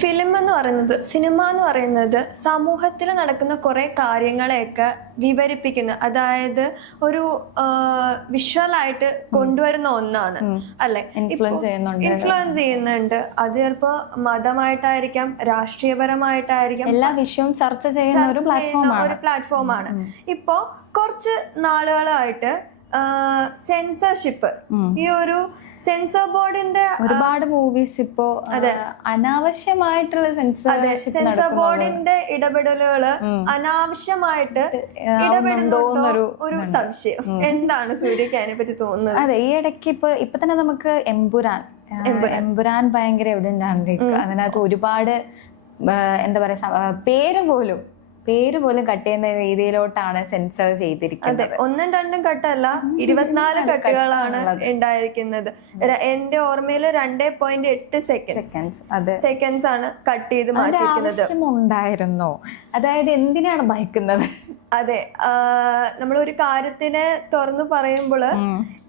Film എന്ന് പറയുന്നത്, cinema എന്ന് പറയുന്നത് സമൂഹത്തിൽ നടക്കുന്ന കുറെ കാര്യങ്ങളെയൊക്കെ വിവരിപ്പിക്കുന്ന, അതായത് ഒരു വിഷ്വലായിട്ട് കൊണ്ടുവരുന്ന ഒന്നാണ് അല്ലെ. ഇൻഫ്ലുവൻസ് ചെയ്യുന്നുണ്ട്. അത് ചിലപ്പോ മതമായിട്ടായിരിക്കാം, രാഷ്ട്രീയപരമായിട്ടായിരിക്കാം, എല്ലാ വിഷയവും ചർച്ച ചെയ്യുന്ന ഒരു പ്ലാറ്റ്ഫോമാണ്. ഇപ്പോ കുറച്ച് നാളുകളായിട്ട് സെൻസർഷിപ്പ്, ഈ ഒരു സെൻസർ ബോർഡിന്റെ ഒരുപാട് മൂവീസ് ഇപ്പോ അനാവശ്യമായിട്ടുള്ള സെൻസർ ബോർഡിന്റെ ഇടപെടലുകള് അനാവശ്യമായിട്ട് ഇടപെടുന്നുണ്ടോ ഒരു സംശയം. എന്താണ് സൂര്യക്ക് അതിനെ പറ്റി തോന്നുന്നത്? അതെ, ഈ ഇടയ്ക്ക് ഇപ്പൊ തന്നെ നമുക്ക് എമ്പുരാൻ ഭയങ്കര എവിഡന്റ് ആണ്. അതിനകത്ത് ഒരുപാട് എന്താ പറയാ, പേര് പോലും കട്ട് ചെയ്യുന്ന രീതിയിലോട്ടാണ് സെൻസർ ചെയ്തിരിക്കുന്നത്. ഒന്നും രണ്ടും കട്ടല്ല, 24 കട്ടുകളാണ് ഉണ്ടായിരിക്കുന്നത്. എന്റെ ഓർമ്മയില് 2.8 സെക്കൻഡ്സ് ആണ് കട്ട് ചെയ്ത് മാറ്റിയിരിക്കുന്നത്. ഉണ്ടായിരുന്നോ? അതായത് എന്തിനാണ് ഭയക്കുന്നത്? അതെ, നമ്മളൊരു കാര്യത്തിനെ തുറന്നു പറയുമ്പോൾ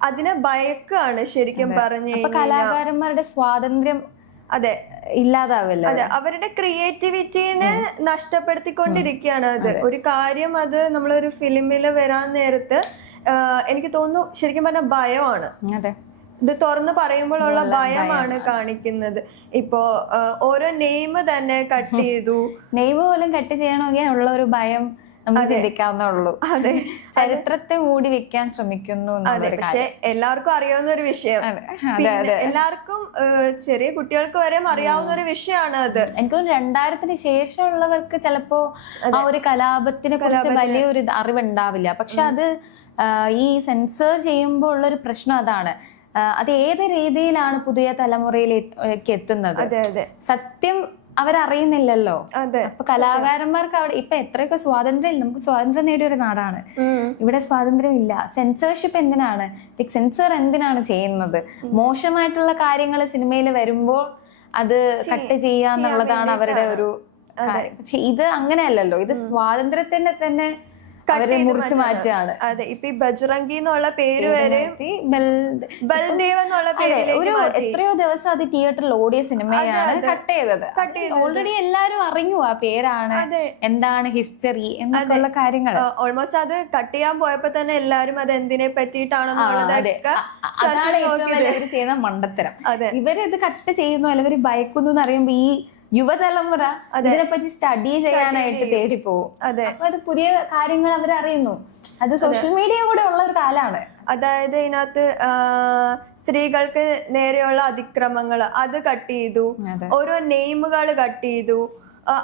അതിനെ ഭയക്കാണ് ശരിക്കും പറഞ്ഞു കഴിഞ്ഞാൽ. കലാകാരന്മാരുടെ സ്വാതന്ത്ര്യം ഇല്ലാതാവില്ല. അതെ, അവരുടെ ക്രിയേറ്റിവിറ്റീനെ നഷ്ടപ്പെടുത്തിക്കൊണ്ടിരിക്കുകയാണ്. അത് ഒരു കാര്യം, അത് നമ്മളൊരു ഫിലിമിൽ വരാൻ നേരത്ത് എനിക്ക് തോന്നുന്നു ശരിക്കും പറഞ്ഞ ഭയമാണ്. ഇത് തുറന്ന് പറയുമ്പോഴുള്ള ഭയമാണ് കാണിക്കുന്നത്. ഇപ്പോ ഓരോ നെയിം തന്നെ കട്ട് ചെയ്തു, നെയിം പോലും കട്ട് ചെയ്യണമെങ്കിൽ ഉള്ള ഒരു ഭയം നമുക്ക് ചിന്തിക്കാവുന്നുള്ളൂ. അതെ, ചരിത്രത്തെ മൂടി വെക്കാൻ ശ്രമിക്കുന്നു. പക്ഷെ എല്ലാവർക്കും അറിയാവുന്ന ഒരു വിഷയം, എല്ലാവർക്കും ചെറിയ കുട്ടികൾക്ക് വരെ അറിയാവുന്ന ഒരു വിഷയമാണ് അത്. എനിക്ക് തോന്നുന്നു 2000-ന് ശേഷമുള്ളവർക്ക് ചിലപ്പോ ആ ഒരു കലാപത്തിനെ കുറിച്ച് വലിയൊരു അറിവുണ്ടാവില്ല. പക്ഷെ അത് ഈ സെൻസർ ചെയ്യുമ്പോൾ ഉള്ളൊരു പ്രശ്നം അതാണ്. അത് ഏത് രീതിയിലാണ് പുതിയ തലമുറയിലേക്ക് എത്തുന്നത്? സത്യം അവരറിയുന്നില്ലല്ലോ. അപ്പൊ കലാകാരന്മാർക്ക് അവിടെ ഇപ്പൊ എത്രയൊക്കെ സ്വാതന്ത്ര്യം, നമുക്ക് സ്വാതന്ത്ര്യം നേടിയ ഒരു നാടാണ്. ഇവിടെ സ്വാതന്ത്ര്യം ഇല്ല. സെൻസർഷിപ്പ് എന്തിനാണ്? സെൻസർ എന്തിനാണ് ചെയ്യുന്നത്? മോശമായിട്ടുള്ള കാര്യങ്ങൾ സിനിമയിൽ വരുമ്പോൾ അത് കട്ട് ചെയ്യാന്നുള്ളതാണ് അവരുടെ ഒരു കാര്യം. പക്ഷെ ഇത് അങ്ങനെയല്ലല്ലോ. ഇത് സ്വാതന്ത്ര്യത്തിന്റെ തന്നെ മുറിച്ച് മാറ്റാണ്. അതെ, ഇപ്പൊ ഈ ബജ്റംഗി എന്നുള്ള പേര് വരെ ബൽദേവ് എന്നുള്ള പേരിലേക്ക് മാറ്റി. എത്രയോ ദിവസം അത് തിയേറ്ററിൽ ഓടിയ സിനിമയാണ് കട്ട് ചെയ്തത്. ഓൾറെഡി എല്ലാരും അറിഞ്ഞു ആ പേരാണ്, എന്താണ് ഹിസ്റ്ററി എന്നൊക്കെയുള്ള കാര്യങ്ങൾ. ഓൾമോസ്റ്റ് അത് കട്ട് ചെയ്യാൻ പോയപ്പോ തന്നെ എല്ലാരും അത് എന്തിനെ പറ്റിയിട്ടാണെന്നുള്ളതൊക്കെ അതാണ് ഏറ്റവും വലിയ ചെയ്യുന്ന മണ്ടത്തരം. ഇവര് ഇത് കട്ട് ചെയ്യുന്നു, അല്ലെങ്കിൽ ഇവര് ഭയക്കുന്നു എന്നറിയുമ്പോ ഈ യുവതലമുറ അതിനെപ്പറ്റി സ്റ്റഡി ചെയ്യാനായിട്ട് തേടിപ്പോവും. അപ്പൊ അത് പുതിയ കാര്യങ്ങൾ അവരറിയുന്നു. അത് സോഷ്യൽ മീഡിയ കൂടെ ഉള്ള ഒരു കാലാണ്. അതായത് ഇതിനകത്ത് സ്ത്രീകൾക്ക് നേരെയുള്ള അതിക്രമങ്ങൾ അത് കട്ട് ചെയ്തു, ഓരോ നെയിമുകൾ കട്ട് ചെയ്തു,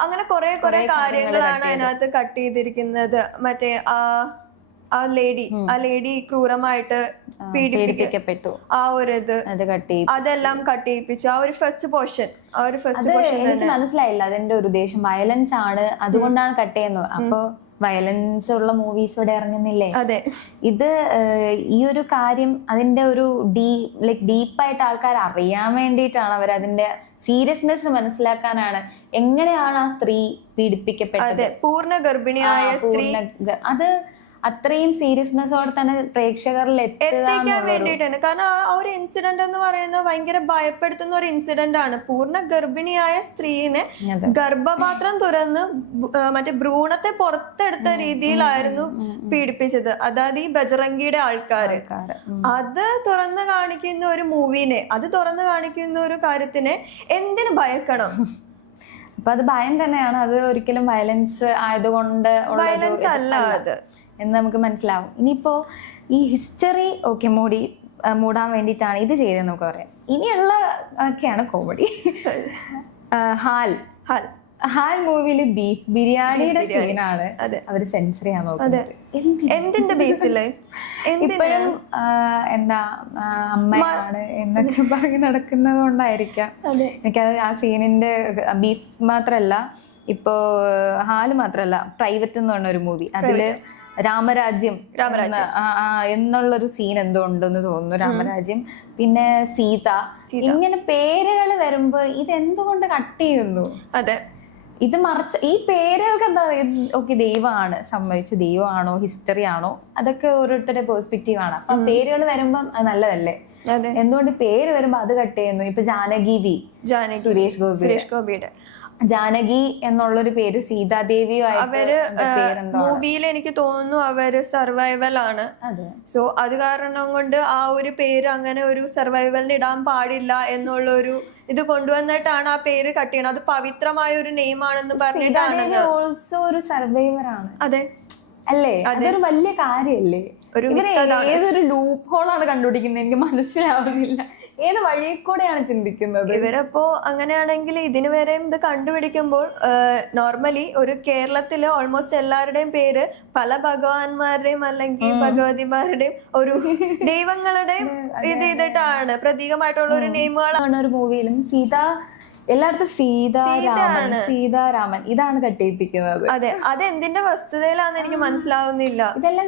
അങ്ങനെ കുറെ കാര്യങ്ങളാണ് അതിനകത്ത് കട്ട് ചെയ്തിരിക്കുന്നത്. മറ്റേ ആ ലേഡി ക്രൂരമായിട്ട് പീഡിപ്പിക്കപ്പെട്ടു, ആ ഒരു ഇത് അതെല്ലാം കട്ട് ചെയ്യിപ്പിച്ചു. ആ ഒരു ഫസ്റ്റ് പോർഷൻ എനിക്ക് മനസ്സിലായില്ല അതിന്റെ ഒരു ഉദ്ദേശം. വയലൻസ് ആണ്, അതുകൊണ്ടാണ് കട്ട് ചെയ്യുന്നത്. അപ്പൊ വയലൻസ് ഉള്ള മൂവീസ് ഇവിടെ ഇറങ്ങുന്നില്ലേ? അതെ, ഇത് ഈ ഒരു കാര്യം അതിന്റെ ഒരു ഡീപ്പായിട്ട് ആൾക്കാർ അറിയാൻ വേണ്ടിയിട്ടാണ്. അവർ അതിന്റെ സീരിയസ്നെസ് മനസ്സിലാക്കാനാണ്. എങ്ങനെയാണ് ആ സ്ത്രീ പീഡിപ്പിക്കപ്പെട്ടത്? പൂർണ്ണ ഗർഭിണിയായ സ്ത്രീ, അത് അത്രയും സീരിയസ്നെസ്സോടെ തന്നെ പ്രേക്ഷകരിൽ എത്തിക്കാൻ വേണ്ടിയിട്ടാണ്. കാരണം ആ ഒരു ഇൻസിഡന്റ് എന്ന് പറയുന്നത് ഭയങ്കര ഭയപ്പെടുത്തുന്ന ഒരു ഇൻസിഡന്റ് ആണ്. പൂർണ്ണ ഗർഭിണിയായ സ്ത്രീനെ ഗർഭപാത്രം തുറന്ന് മറ്റേ ഭ്രൂണത്തെ പുറത്തെടുത്ത രീതിയിലായിരുന്നു പീഡിപ്പിച്ചത്. അതായത് ഈ ബജ്റംഗിയുടെ ആൾക്കാര് അത് തുറന്ന് കാണിക്കുന്ന ഒരു മൂവിനെ, അത് തുറന്ന് കാണിക്കുന്ന ഒരു കാര്യത്തിനെ എന്തിനു ഭയക്കണം? അപ്പൊ അത് ഭയം തന്നെയാണ്. അത് ഒരിക്കലും വയലൻസ് ആയതുകൊണ്ട് വയലൻസ് അല്ല അത് എന്ന് നമുക്ക് മനസ്സിലാവും. ഇനിയിപ്പോ ഈ ഹിസ്റ്ററി മൂടാൻ വേണ്ടിയിട്ടാണ് ഇത് ചെയ്തതെന്ന് നമുക്ക് പറയാം. ഇനിയുള്ള ഒക്കെയാണ് കോമഡി. ഹാൽ മൂവിയില് ബീഫ് ബിരിയാണിയുടെ സീനാണ് അവര് സെൻസർ ചെയ്യാൻ നോക്കുന്നത്. എന്തിന്റെ ബേസില്? ഇപ്പോഴും എന്താ അമ്മയാണ് എന്നൊക്കെ പറഞ്ഞ് നടക്കുന്നത് കൊണ്ടായിരിക്കാം. എനിക്കത് ആ സീനിന്റെ ബീഫ് മാത്രല്ല, ഇപ്പോ ഹാല് മാത്രല്ല, പ്രൈവറ്റ് എന്ന് പറഞ്ഞ ഒരു മൂവി, അതില് രാമരാജ്യം എന്നുള്ളൊരു സീൻ എന്തോ ഉണ്ടെന്ന് തോന്നുന്നു. രാമരാജ്യം, പിന്നെ സീത, ഇങ്ങനെ പേരുകൾ വരുമ്പോ ഇത് എന്തുകൊണ്ട് കട്ട് ചെയ്യുന്നു? ഇത് മറിച്ച് ഈ പേരുകൾക്ക് എന്താ, ഓക്കെ ദൈവമാണ് സമ്മതിച്ചു, ദൈവമാണോ ഹിസ്റ്ററി ആണോ, അതൊക്കെ ഓരോരുത്തരുടെ പെർസ്പെക്റ്റീവ് ആണ്. അപ്പൊ പേരുകൾ വരുമ്പം അത് നല്ലതല്ലേ? എന്തുകൊണ്ട് പേര് വരുമ്പോ അത് കട്ട് ചെയ്യുന്നു? ഇപ്പൊ ജാനകി വി, സുരേഷ് ഗോപിയുടെ ജാനകി എന്നുള്ളൊരു പേര് സീതാദേവിയുമായിട്ട് മൂവിയിൽ എനിക്ക് തോന്നുന്നു അവര് സർവൈവൽ ആണ്. സോ അത് കാരണം കൊണ്ട് ആ ഒരു പേര് അങ്ങനെ ഒരു സർവൈവലിന് ഇടാൻ പാടില്ല എന്നുള്ള ഒരു ഇത് കൊണ്ടുവന്നിട്ടാണ് ആ പേര് കട്ട് ചെയ്യണം. അത് പവിത്രമായ ഒരു നെയിം ആണെന്ന് പറഞ്ഞിട്ടാണ്. ഓൾസോ ഒരു സർവൈവർ ആണ്. അതെ അല്ലേ? അതൊരു വലിയ കാര്യല്ലേ? ഏതൊരു ലൂപ്പ് ഹോളാണ് കണ്ടുപിടിക്കുന്നത് എനിക്ക് മനസ്സിലാവുന്നില്ല. ഏത് വഴി കൂടെയാണ് ചിന്തിക്കുന്നത് ഇവരപ്പോ? അങ്ങനെയാണെങ്കിൽ ഇതിന് വരെയും ഇത് കണ്ടുപിടിക്കുമ്പോൾ നോർമലി ഒരു കേരളത്തില് ഓൾമോസ്റ്റ് എല്ലാവരുടെയും പേര് പല ഭഗവാന്മാരുടെയും അല്ലെങ്കിൽ ഭഗവതിമാരുടെയും ഒരു ദൈവങ്ങളുടെയും ഇത് ചെയ്തിട്ടാണ് പ്രതീകമായിട്ടുള്ള ഒരു നെയിമുകളാണ്. ഒരു മൂവിയിലും എല്ലായിടത്തും സീതാരാമൻ ഇതാണ് കട്ടിയിപ്പിക്കുന്നത്. അതെ, അതെന്തിന്റെ വസ്തുതയിലാന്ന് എനിക്ക് മനസ്സിലാവുന്നില്ല. ഇതെല്ലാം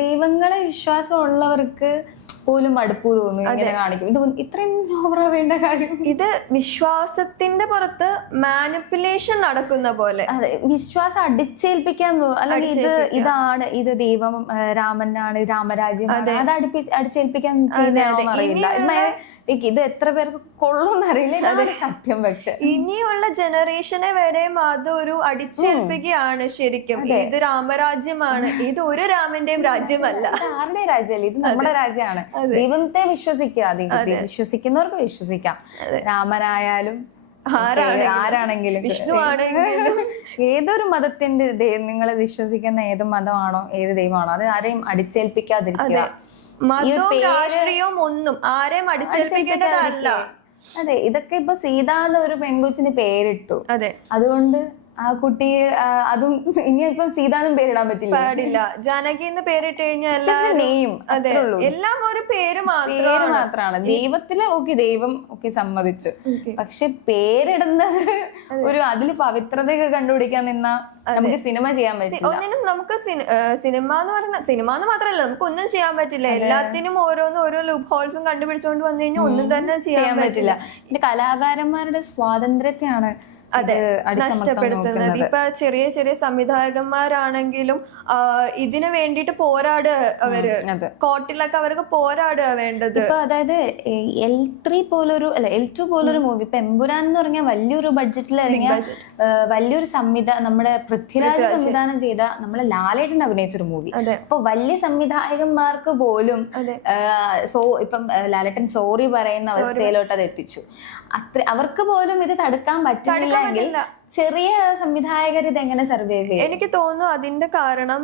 ദൈവങ്ങളെ വിശ്വാസം ഉള്ളവർക്ക് പോലും മടുപ്പ് തോന്നും ഇങ്ങനെ കാണിക്കും. ഇത് ഇത്രയും ഓവറാ വേണ്ട കാര്യം? ഇത് വിശ്വാസത്തിന്റെ പുറത്ത് മാനിപ്പുലേഷൻ നടക്കുന്ന പോലെ. അതെ, വിശ്വാസം അടിച്ചേൽപ്പിക്കാൻ അല്ലെങ്കിൽ ഇതാണ് ഇത് ദൈവം രാമനാണ് രാമരാജ്യം അത് അടിച്ചേൽപ്പിക്കാൻ ചെയ്യുന്നതാണോ അറിയില്ല. ഇത് എത്ര പേർക്ക് കൊള്ളുന്നറിയില്ല, സത്യം. പക്ഷെ ഇനിയുള്ള ജനറേഷനെ വരെയും അതൊരു അടിച്ചേൽപ്പിക്കുകയാണ് ശരിക്കും. ഇത് രാമരാജ്യമാണ്, ഇത് ഒരു രാമന്റെയും രാജ്യമല്ല. ആരുടെ രാജ്യമല്ല, ഇത് നമ്മുടെ രാജ്യമാണ്. ദൈവത്തെ വിശ്വസിക്കുക, ദൈവത്തെ വിശ്വസിക്കുന്നവർക്ക് വിശ്വസിക്കാം. രാമനായാലും ആരാണെങ്കിലും വിഷ്ണു ആണെങ്കിലും ഏതൊരു മതത്തിന്റെ നിങ്ങൾ വിശ്വസിക്കുന്ന ഏത് മതമാണോ ഏത് ദൈവമാണോ അത് ആരെയും അടിച്ചേൽപ്പിക്കാതിരിക്കുക. മതവും രാഷ്ട്രീയവും ഒന്നും ആരെയും അടിച്ചേൽപ്പിക്കേണ്ടതല്ല. അതെ, ഇതൊക്കെ ഇപ്പൊ സീത ഒരു പെൺകൊച്ചിന് പേരിട്ടു. അതെ, അതുകൊണ്ട് ആ കുട്ടി അതും ഇനിയിപ്പം സീതാന്നും പേരിടാൻ പാടില്ല. ജാനകി എന്ന് പേരിട്ട് കഴിഞ്ഞാൽ എല്ലാം ഒരു പേര് മാത്രമാണ്. ദൈവത്തില് ദൈവം സമ്മതിച്ചു. പക്ഷെ പേരിടുന്നത് ഒരു അതില് പവിത്രതയൊക്കെ കണ്ടുപിടിക്കാൻ നിന്നാ നമുക്ക് സിനിമ ചെയ്യാൻ പറ്റില്ല. ഒന്നിനും നമുക്ക് സിനിമ എന്ന് മാത്രമല്ല നമുക്ക് ഒന്നും ചെയ്യാൻ പറ്റില്ല. എല്ലാത്തിനും ഓരോ ലൂപ്പ് ഹോൾസും കണ്ടുപിടിച്ചുകൊണ്ട് വന്നു കഴിഞ്ഞാൽ ഒന്നും തന്നെ ചെയ്യാൻ പറ്റില്ല. പിന്നെ കലാകാരന്മാരുടെ സ്വാതന്ത്ര്യത്തെയാണ് നഷ്ടപ്പെടുത്തുന്നത്. ഇപ്പൊ ചെറിയ ചെറിയ സംവിധായകന്മാരാണെങ്കിലും ഇതിനു വേണ്ടിട്ട് പോരാടുക. അവര് കോർട്ടിലൊക്കെ അവർക്ക് പോരാടുക വേണ്ടത്. ഇപ്പൊ അതായത് L3 പോലൊരു L2 പോലൊരു മൂവി ഇപ്പൊ എമ്പുരാൻ എന്ന് പറഞ്ഞാൽ വലിയൊരു ബഡ്ജറ്റിൽ ഇറങ്ങിയ വലിയൊരു നമ്മുടെ പൃഥ്വിരാജ് സംവിധാനം ചെയ്ത നമ്മളെ ലാലേട്ടൻ അഭിനയിച്ചൊരു മൂവി. അപ്പൊ വലിയ സംവിധായകന്മാർക്ക് പോലും ഇപ്പം ലാലേട്ടൻ സോറി പറയുന്ന അവസ്ഥയിലോട്ട് അത് എത്തിച്ചു. അവർക്ക് പോലും ഇത് തടുക്കാൻ പറ്റുന്നില്ലെങ്കിൽ ചെറിയ സംവിധായകർ ഇതെങ്ങനെ സർവൈവ് ചെയ്യും? എനിക്ക് തോന്നുന്നു അതിന്റെ കാരണം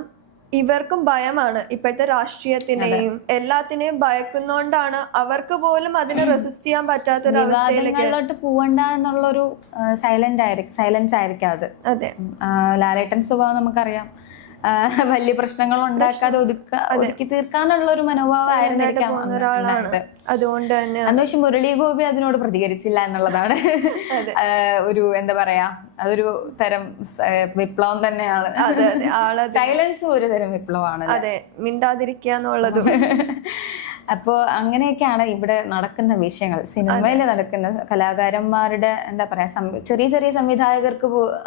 ഇവർക്കും ഭയമാണ്. ഇപ്പോഴത്തെ രാഷ്ട്രീയത്തിനെയും എല്ലാത്തിനെയും ഭയക്കുന്നോണ്ടാണ് അവർക്ക് പോലും അതിനെ റെസിസ്റ്റ് ചെയ്യാൻ പറ്റാത്തൊരു വിവാദങ്ങളിലോട്ട് പോവണ്ട എന്നുള്ളൊരു സൈലൻസ് ആയിരിക്കും അത്. അതെ, ലാലേട്ടൻ സ്വഭാവം നമുക്കറിയാം. വലിയ പ്രശ്നങ്ങൾ ഉണ്ടാക്കാതെ ഒതുക്കി തീർക്കാനുള്ള ഒരു മനോഭാവമായിരുന്നിരിക്കാം അതുകൊണ്ട് തന്നെ. അന്വേഷണം മുരളി ഗോപി അതിനോട് പ്രതികരിച്ചില്ല എന്നുള്ളതാണ് ഒരു എന്താ പറയാ അതൊരു തരം വിപ്ലവം തന്നെയാണ്. സൈലൻസും ഒരു തരം വിപ്ലവമാണ്. അതെ, മിണ്ടാതിരിക്കുക എന്നുള്ളതും. അപ്പോ അങ്ങനെയൊക്കെയാണ് ഇവിടെ നടക്കുന്ന വിഷയങ്ങൾ. സിനിമയിൽ നടക്കുന്ന കലാകാരന്മാരുടെ എന്താ പറയാ ചെറിയ ചെറിയ സംവിധായകർക്ക്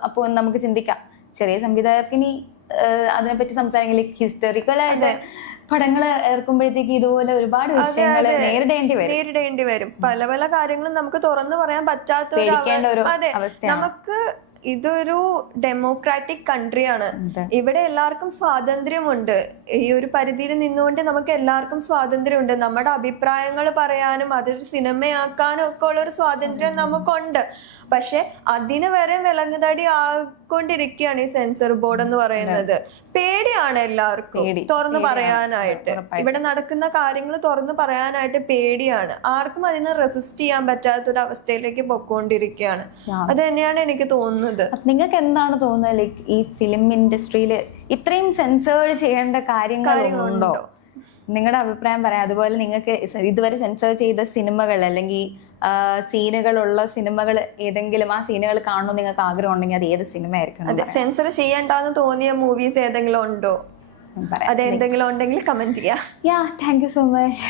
അപ്പോ നമുക്ക് ചിന്തിക്കാം, ചെറിയ സംവിധായകർക്ക് ഇനി അതിനെപ്പറ്റി സംസാരിക്കില്ല. ഹിസ്റ്റോറിക്കലായിട്ട് പടങ്ങൾ ഏർക്കുമ്പോഴത്തേക്ക് ഇതുപോലെ ഒരുപാട് വിഷയങ്ങൾ നേരിടേണ്ടി വരും. പല പല കാര്യങ്ങളും നമുക്ക് തുറന്നു പറയാൻ പറ്റാത്ത ഒരു അവസ്ഥ. നമുക്ക് ഇതൊരു ഡെമോക്രാറ്റിക് കൺട്രിയാണ്. ഇവിടെ എല്ലാവർക്കും സ്വാതന്ത്ര്യമുണ്ട്. ഈ ഒരു പരിധിയിൽ നിന്നുകൊണ്ട് നമുക്ക് എല്ലാവർക്കും സ്വാതന്ത്ര്യമുണ്ട്. നമ്മുടെ അഭിപ്രായങ്ങൾ പറയാനും അതൊരു സിനിമയാക്കാനും ഒക്കെ ഉള്ള ഒരു സ്വാതന്ത്ര്യം നമുക്കുണ്ട്. പക്ഷെ അതിന് വരെ വിലങ്ങുതടി ആയിക്കൊണ്ടിരിക്കുകയാണ് ഈ സെൻസർ ബോർഡ് എന്ന് പറയുന്നത്. പേടിയാണ് എല്ലാവർക്കും തുറന്നു പറയാനായിട്ട്. ഇവിടെ നടക്കുന്ന കാര്യങ്ങൾ തുറന്നു പറയാനായിട്ട് പേടിയാണ്. ആർക്കും അതിനെ റെസിസ്റ്റ് ചെയ്യാൻ പറ്റാത്തൊരു അവസ്ഥയിലേക്ക് പൊക്കോണ്ടിരിക്കുകയാണ്. അത് തന്നെയാണ് എനിക്ക് തോന്നുന്നത്. നിങ്ങൾക്ക് എന്താണ് തോന്നുന്നത്, ലൈക്ക് ഈ ഫിലിം ഇൻഡസ്ട്രിയിൽ ഇത്രയും സെൻസേർഡ് ചെയ്യേണ്ട കാര്യങ്ങളുണ്ടോ? നിങ്ങളുടെ അഭിപ്രായം പറയാം. അതുപോലെ നിങ്ങൾക്ക് ഇതുവരെ സെൻസർ ചെയ്ത സിനിമകൾ അല്ലെങ്കിൽ സീനുകളുള്ള സിനിമകൾ ഏതെങ്കിലും ആ സീനുകൾ കാണണമെന്ന് നിങ്ങൾക്ക് ആഗ്രഹം ഉണ്ടെങ്കിൽ അത് ഏത് സിനിമ ആയിരിക്കും? സെൻസർ ചെയ്യണ്ടെന്ന് തോന്നിയ മൂവീസ് ഏതെങ്കിലും ഉണ്ടോ? അതെന്തെങ്കിലും ഉണ്ടെങ്കിൽ കമന്റ് ചെയ്യാം. Thank you so much.